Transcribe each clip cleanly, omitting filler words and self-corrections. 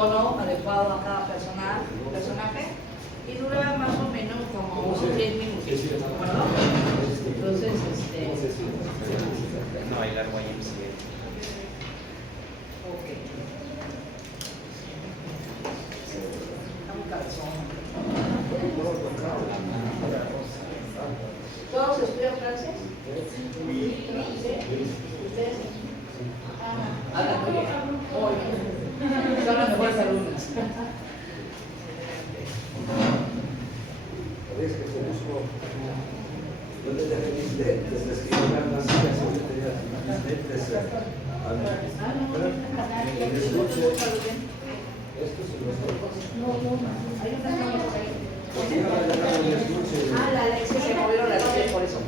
tono adecuado a cada personaje y dura más o menos como unos 10 minutos, ¿de acuerdo? Entonces, No, el arma YMCA. ok. Un cabezón. ¿Todos estudian francés? ¿Sí? ¿Ustedes? Hablan muy bien. Son las mejores alumnas. ¿Sabéis que se buscó? ¿Dónde tenéis lentes? Les quiero dar unas sillas donde tenías lentes. En el estuche. Estos son los otros. Hay unas cámaras ahí. ¿Por qué no la dejaron en el estuche? La leche se movieron las luces por eso.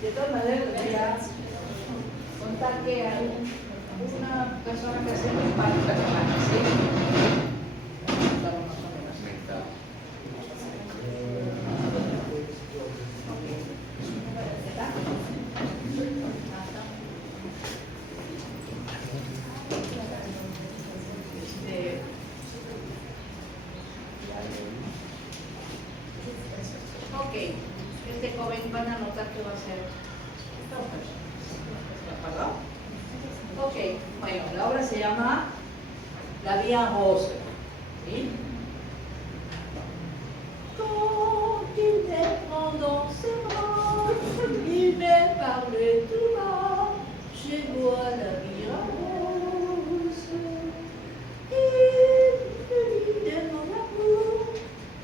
De todas maneras, quería contar que hay una persona que hace un par de personas, ¿sí? Ok, este joven van a notar que va a ser esta persona. ¿De acuerdo? Ok, bueno, la obra se llama La Vie en Rose. ¿Sí? Quand il me prend dans ses bras, il me parle tout bas, je vois la vie en rose. Il me dit de mon amour,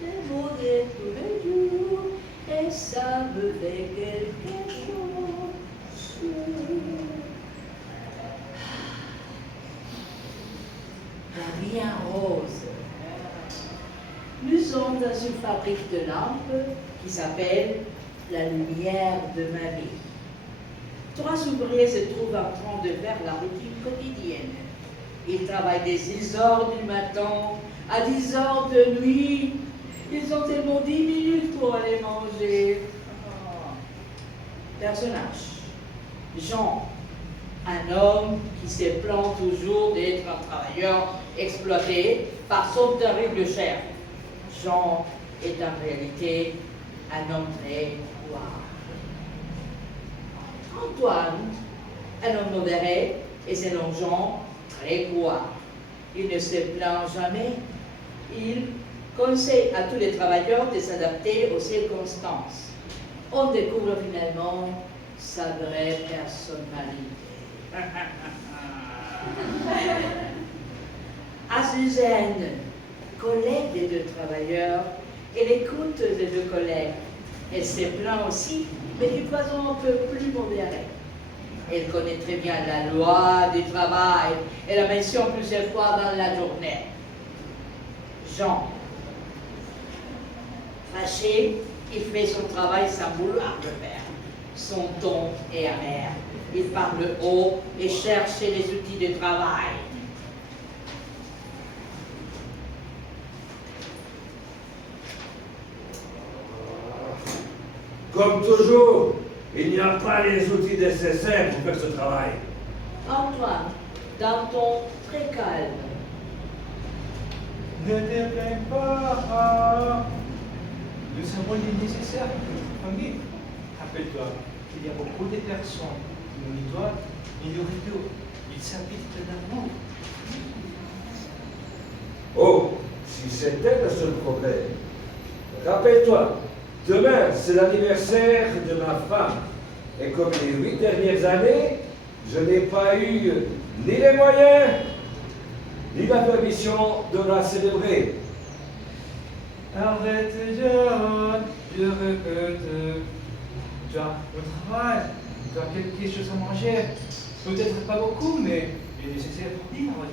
des mots de tous les jours, et ça me fait quelque chose. La vie en rose. Nous sommes dans une fabrique de lampes qui s'appelle La lumière de ma vie. 3 ouvriers se trouvent en train de faire la routine quotidienne. Ils travaillent dès 6 heures du matin à 10 heures de nuit. Ils ont seulement 10 minutes pour aller manger. Personnage. Jean, un homme qui se plaint toujours d'être un travailleur exploité par son terrible chef. Jean est en réalité un homme très noir. Antoine, un homme modéré, et selon Jean, très quoi. Il ne se plaint jamais. Il conseille à tous les travailleurs de s'adapter aux circonstances. On découvre finalement sa vraie personnalité. À Suzanne, collègue des 2 travailleurs, elle écoute les 2 collègues. Elle se plaint aussi, mais d'une façon un peu plus modérée. Elle connaît très bien la loi du travail et la mentionne plusieurs fois dans la journée. Jean, fâché, il fait son travail sans vouloir le faire. Son ton est amer. Il parle haut et cherche les outils de travail. Comme toujours, il n'y a pas les outils nécessaires pour faire ce travail. Antoine, d'un ton très calme. Ne te plains pas. Nous avons les nécessaires pour notre famille. Rappelle-toi qu'il y a beaucoup de personnes qui nous nettoient et nourriture. Ils s'habitent de l'amour. Oh, si c'était le seul problème. Rappelle-toi, demain, c'est l'anniversaire de ma femme. Et comme les 8 dernières années, je n'ai pas eu ni les moyens, ni la permission de la célébrer. Arrête, John. Je répète. Tu as au travail. Tu as quelque chose à manger. Peut-être pas beaucoup, mais il est nécessaire pour vivre.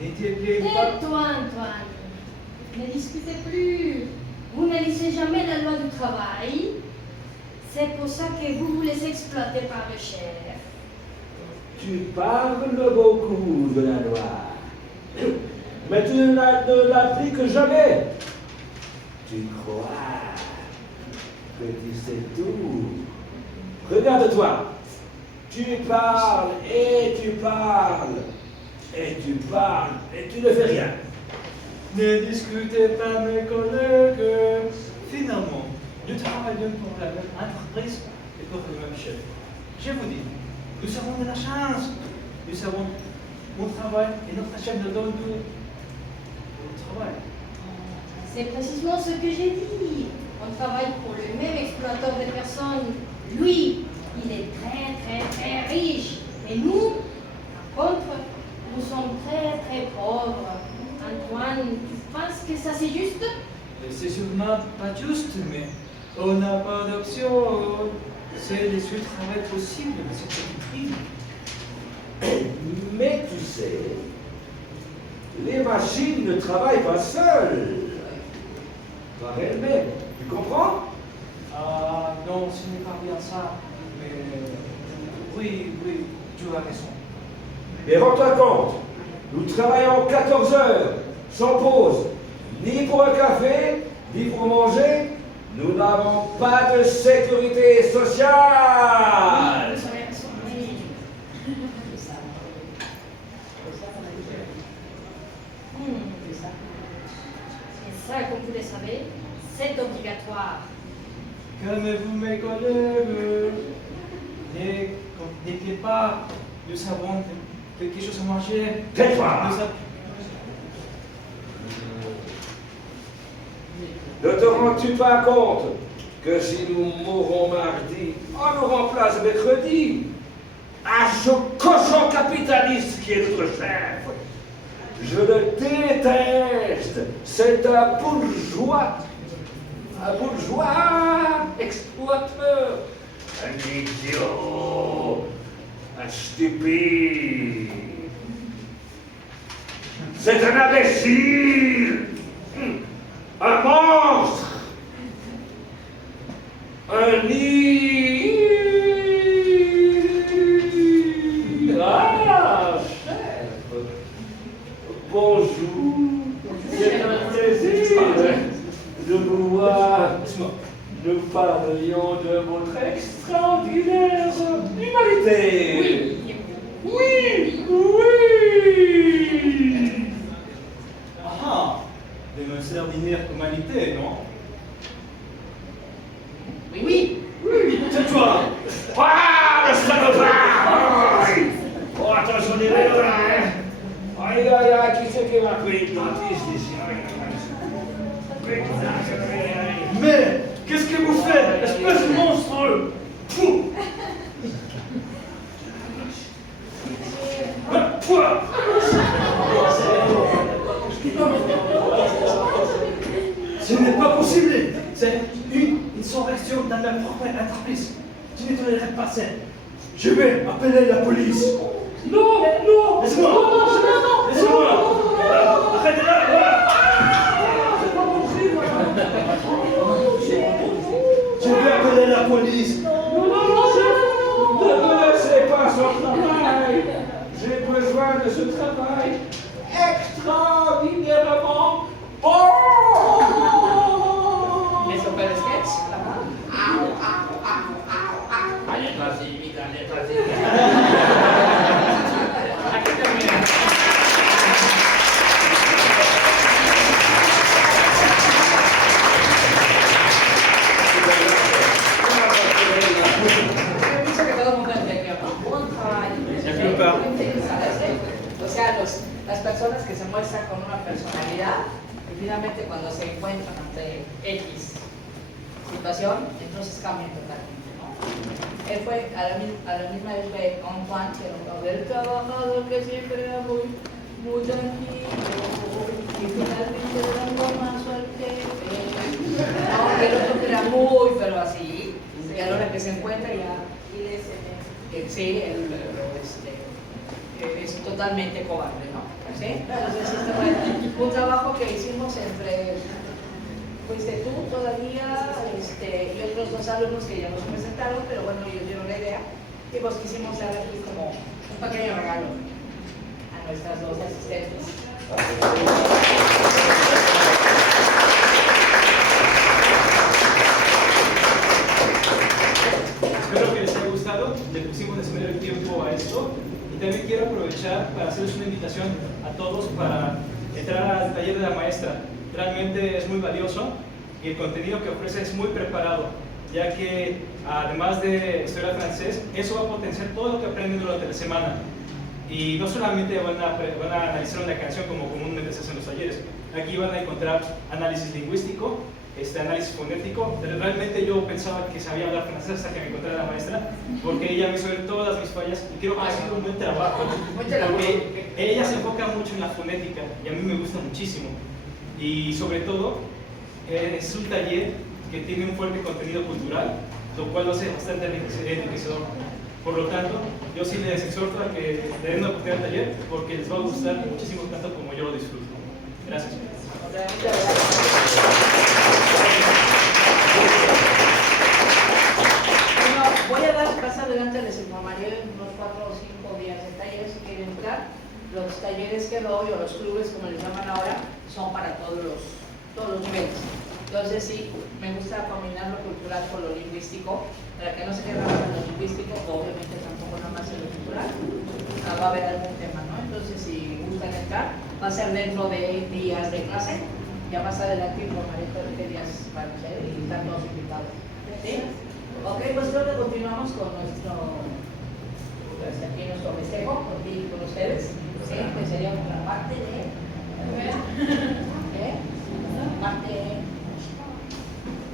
Ne te plains pas. Tais-toi, Antoine. Ne discutez plus. Vous ne lisez jamais la loi du travail. C'est pour ça que vous vous laissez exploiter par le chef. Tu parles beaucoup de la loi. mais tu ne l'appliques jamais. Tu crois que tu sais tout. Regarde-toi. Tu parles et tu parles et tu parles et tu ne fais rien. Ne discutez pas, mes collègues. Finalement, nous travaillons pour la même entreprise et pour le même chef. Je vous dis, nous avons de la chance. Nous avons mon travail et notre chef nous donne tout le travail. C'est précisément ce que j'ai dit. On travaille pour le même exploiteur de personnes. Lui, il est très, très, très riche. Et nous, par contre, nous sommes très, très pauvres. Antoine, tu penses que ça c'est juste? C'est sûrement pas juste, mais on n'a pas d'option. C'est le seul travail possible de cette petite ville. Mais tu sais, les machines ne travaillent pas seules, par elles-mêmes. Tu comprends? Ah non, ce n'est pas bien ça. Mais oui, tu as raison. Mais rends-toi compte, nous travaillons 14 heures, sans pause, ni pour un café, ni pour manger. Nous n'avons pas de sécurité sociale. Vous avez raison, oui. Et ça, comme vous le savez, c'est obligatoire. Calmez-vous, mes collègues. N'inquiétez pas, nous avons quelque chose à manger. Tais-toi. Ne te rends-tu pas compte que si nous mourrons mardi, on nous remplace mercredi? À ce cochon capitaliste qui est notre chef. Je le déteste. C'est un bourgeois exploiteur, un idiot, un stupide. C'est un imbécile, un monstre, un Ah, chef, bonjour, c'est un plaisir de vous voir. Nous parlions de votre extraordinaire humanité. Oui. Ah, de notre extraordinaire humanité, non? Oui. C'est toi! Ah, le salopard! Oh, attention, des vélos là, hein! Aïe, qui c'est qui m'a pris le dentiste ici? Mais qu'est-ce que vous faites, espèce de monstre? Fou! Ce n'est pas possible! C'est une insurrection dans ma propre entreprise. Je ne tolérerai pas ça. Je vais appeler la police. Non! Laisse-moi! Laisse-moi! Arrêtez-la! Je vais appeler la police. Ne me laissez pas son travail! J'ai besoin de ce travail extraordinairement bon! Eso fue el sketch. Allez, vas-y, vite, allez, vas-y. Aquí termina. He dicho que todo el mundo entendió, ¿no? Buen trabajo. O sea, las personas que se muestran con una personalidad y finalmente cuando se encuentran ante X situación, entonces cambian totalmente, ¿no? Él fue a la misma vez de Antoine, que era el trabajador que siempre era muy tranquilo y finalmente dando más suerte. No, el otro que era muy, pero así, y a la hora que se encuentra ya, sí, es totalmente cobarde, ¿no? ¿Sí? Entonces, este fue un trabajo que hicimos entre, fuiste tú todavía, y otros dos alumnos que ya nos presentaron, pero bueno, ellos dieron la idea, y pues quisimos dar aquí como un pequeño regalo a nuestras dos asistentes. Espero que les haya gustado. Le pusimos el tiempo a esto. Y también quiero aprovechar para hacerles una invitación a todos para entrar al taller de la maestra. Realmente es muy valioso y el contenido que ofrece es muy preparado, ya que además de estudiar francés, eso va a potenciar todo lo que aprenden durante la semana. Y no solamente van a analizar una canción como comúnmente se hace en los talleres, aquí van a encontrar análisis lingüístico, análisis fonético. Realmente yo pensaba que sabía hablar francés hasta que me encontré a la maestra, porque ella me hizo ver todas mis fallas y creo que ha sido un buen trabajo, porque ella se enfoca mucho en la fonética y a mí me gusta muchísimo. Y sobre todo, es un taller que tiene un fuerte contenido cultural, lo cual lo hace bastante enriquecedor. Por lo tanto, yo sí les exhorto a que le den una oportunidad al taller, porque les va a gustar muchísimo tanto como yo lo disfruto. Gracias. Bueno, voy a dar más adelante, les informaré en unos 4 o 5 días de talleres si quieren entrar. Los talleres que doy, o los clubes como les llaman ahora, son para todos los niveles. Entonces sí, me gusta combinar lo cultural con lo lingüístico, para que no se quede nada más en lo lingüístico, obviamente tampoco nada más en lo cultural. Va a haber algún tema, ¿no? Entonces si gustan entrar, va a ser dentro de días de clase. Ya más adelante informaré qué días van a ser y están todos invitados. ¿Sí? Ok, pues luego continuamos con nuestro festejo, aquí con ustedes. ¿Sí? Pues sería otra parte de... parte de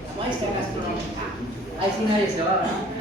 la muestra gastronómica. Ahí sí nadie se va, ¿no?